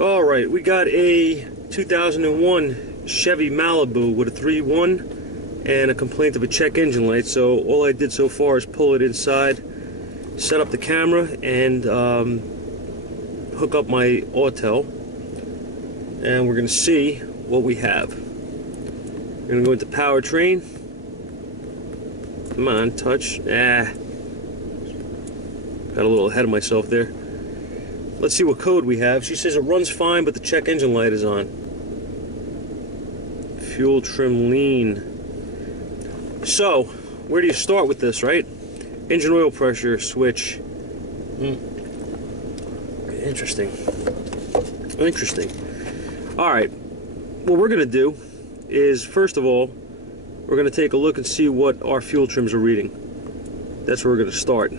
Alright, we got a 2001 Chevy Malibu with a 3.1 and a complaint of a check engine light. So all I did so far is pull it inside, set up the camera, and hook up my auto, and we're going to see what we have. We're going to go into powertrain. Come on, touch. Got a little ahead of myself there. Let's see what code we have. She says it runs fine, but the check engine light is on. Fuel trim lean. So, where do you start with this, right? Engine oil pressure switch. Interesting. Interesting. Alright. What we're going to do is, first of all, we're going to take a look and see what our fuel trims are reading. That's where we're going to start.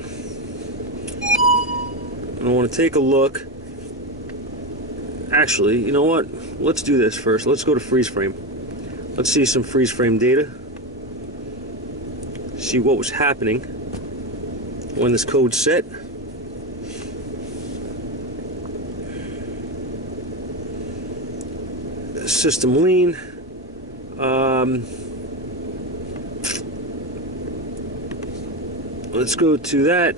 I want to take a look. Actually, you know what? Let's do this first. Let's go to freeze frame. Let's see some freeze frame data. See what was happening when this code set. System lean. Let's go to that.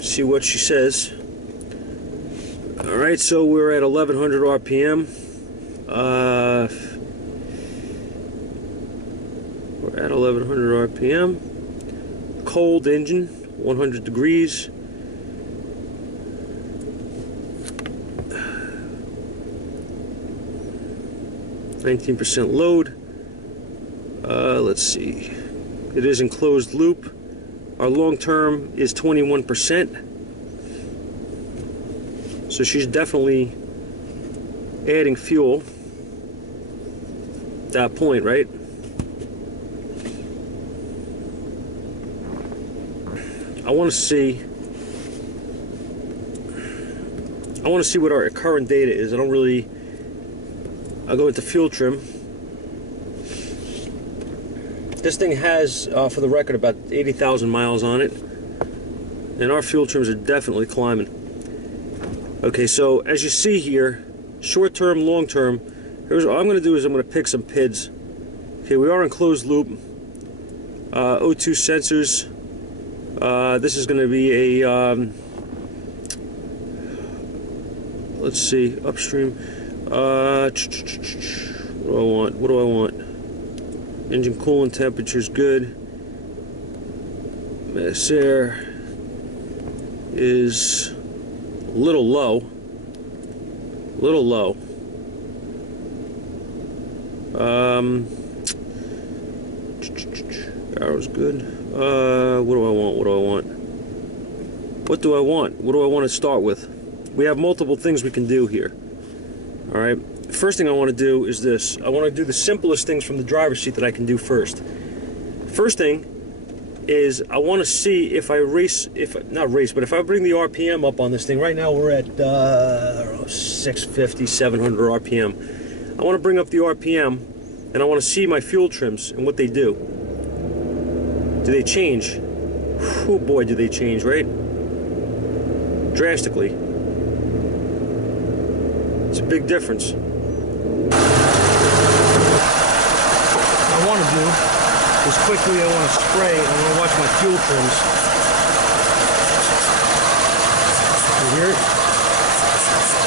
See what she says. Alright, so we're at 1100 RPM. We're at 1100 RPM. Cold engine, 100 degrees. %load. Let's see. It is in closed loop. Our long term is 21%. So she's definitely adding fuel at that point, right? I want to see what our current data is. I'll go into fuel trim. This thing has, for the record, about 80,000 miles on it, and our fuel trims are definitely climbing. Okay, so as you see here, short term, long term, here's what I'm going to do is I'm going to pick some PIDs. Okay, we are in closed loop. O2 sensors. This is going to be a, let's see, upstream. What do I want? What do I want? Engine coolant temperature is good. Mass air is a little low. Arrow's good. What do I want? What do I want? What do I want? What do I want to start with? We have multiple things we can do here. Alright, first thing I want to do is this. I want to do the simplest things from the driver's seat that I can do first. First thing is I want to see if I not race, but if I bring the RPM up on this thing. Right now we're at 650, 700 RPM. I want to bring up the RPM, and I want to see my fuel trims and what they do. Do they change? Oh boy, do they change, right? Drastically. It's a big difference. What I want to do is quickly, I want to spray, I want to watch my fuel trims. You hear it?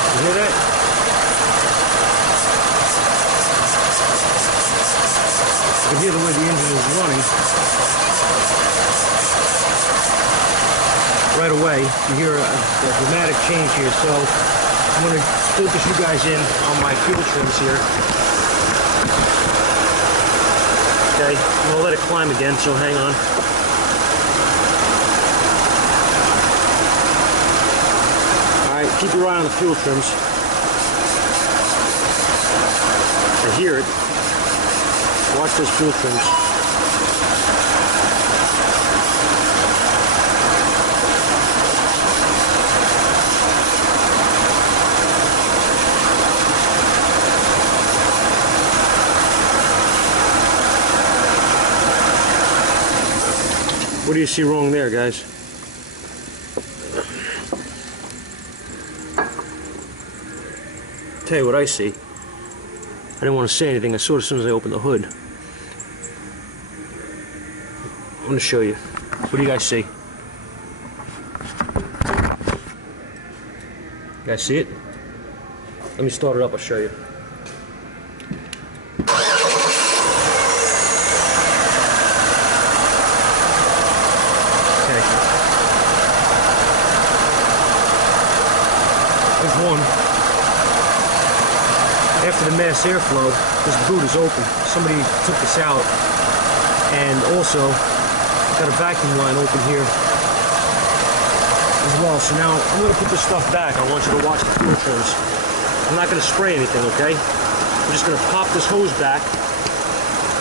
You hear that? You can hear the way the engine is running. Right away, you hear a dramatic change here. So I'm going to focus you guys in on my fuel trims here. Okay, I'm going to let it climb again, so hang on. Alright, keep your eye on the fuel trims. I hear it. Watch those fuel trims. What do you see wrong there, guys? tell you what I see. I didn't want to say anything. I saw it as soon as I opened the hood. I'm going to show you. What do you guys see? You guys see it? Let me start it up. I'll show you. One. After the mass airflow, this boot is open. Somebody took this out, and also got a vacuum line open here as well. So now I'm going to put this stuff back. I want you to watch the fuel trims. I'm not going to spray anything, okay? I'm just going to pop this hose back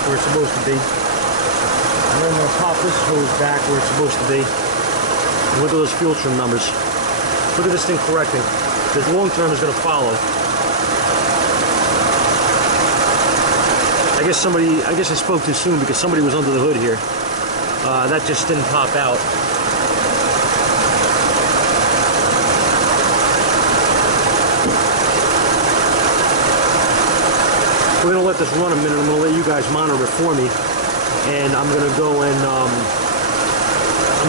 where it's supposed to be, and then I'm going to pop this hose back where it's supposed to be. And look at those fuel trim numbers. Look at this thing correcting. Because long term is going to follow. I guess I spoke too soon because somebody was under the hood here. That just didn't pop out. We're going to let this run a minute. I'm going to let you guys monitor it for me. And I'm going to go and I'm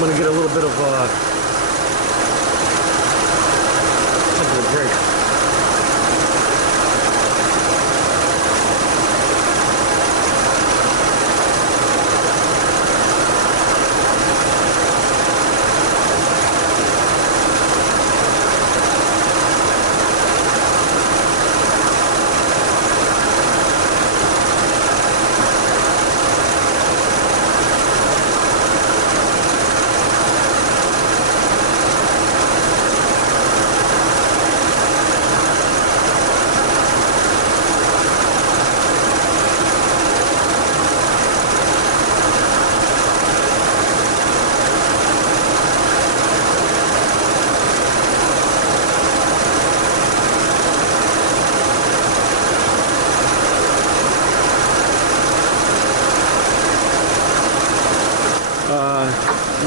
going to get a little bit of break.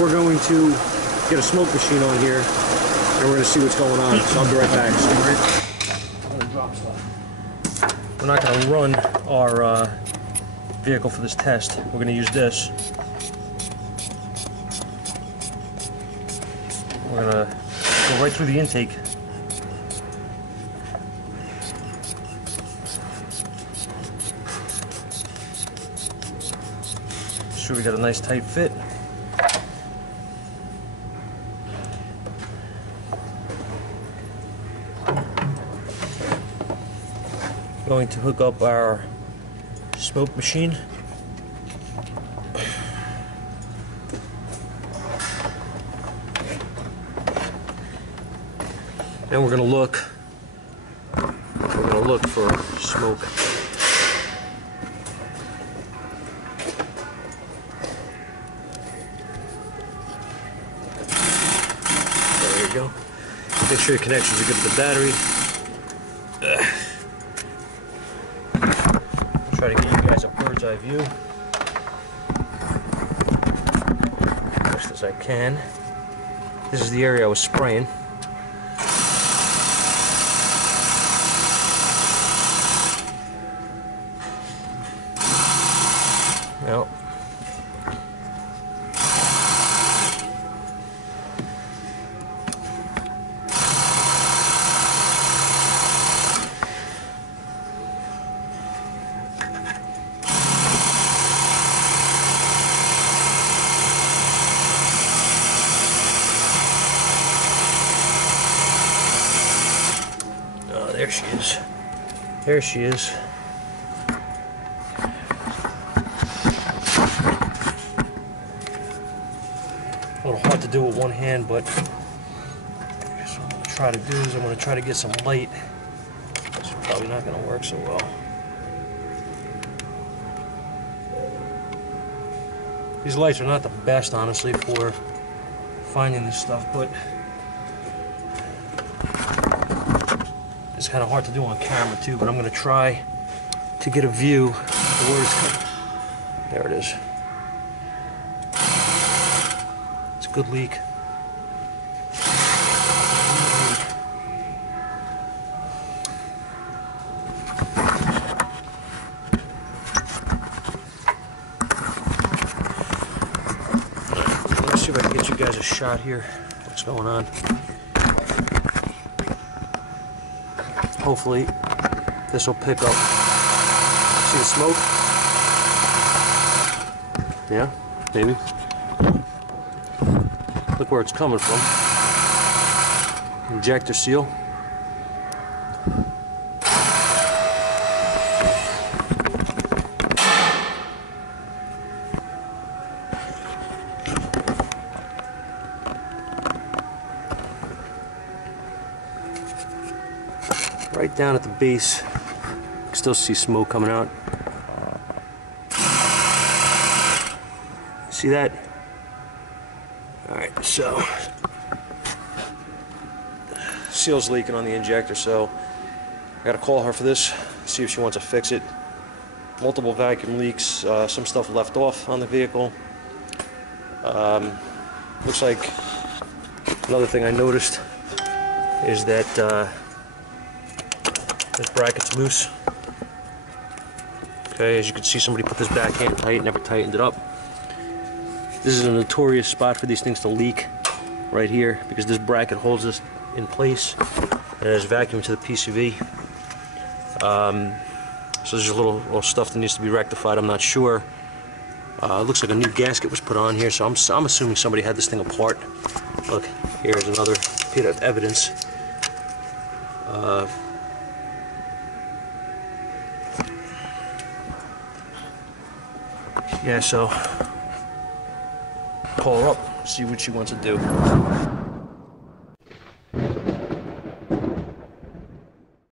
We're going to get a smoke machine on here, and we're going to see what's going on. So I'll be right back. I'm going to drop stuff. We're not going to run our vehicle for this test. We're going to use this. We're going to go right through the intake. Sure we got a nice tight fit. Going to hook up our smoke machine. And we're going to look for smoke. There you go. Make sure your connections are good to the battery. Try to give you guys a bird's eye view best as I can. This is the area I was spraying. Well, there she is. There she is. A little hard to do with one hand, but I guess what I'm going to try to do is I'm going to try to get some light. This is probably not going to work so well. These lights are not the best, honestly, for finding this stuff, but it's kind of hard to do on camera too, but I'm going to try to get a view of where it's coming. There it is. It's a good leak. if I can get you guys a shot here. What's going on? Hopefully this will pick up. See the smoke? Yeah, maybe. Look where it's coming from. Injector seal. Right down at the base, you can still see smoke coming out. See that? Alright, so seal's leaking on the injector, so I gotta call her for this, see if she wants to fix it. Multiple vacuum leaks, some stuff left off on the vehicle. Looks like another thing I noticed is that this bracket's loose. Okay, as you can see, somebody put this backhand tight, never tightened it up. This is a notorious spot for these things to leak, right here, because this bracket holds this in place and there's vacuum to the PCV. So there's a little stuff that needs to be rectified. I'm not sure. It looks like a new gasket was put on here, so I'm assuming somebody had this thing apart. Look, here's another bit of evidence. Yeah, so call her up, see what she wants to do.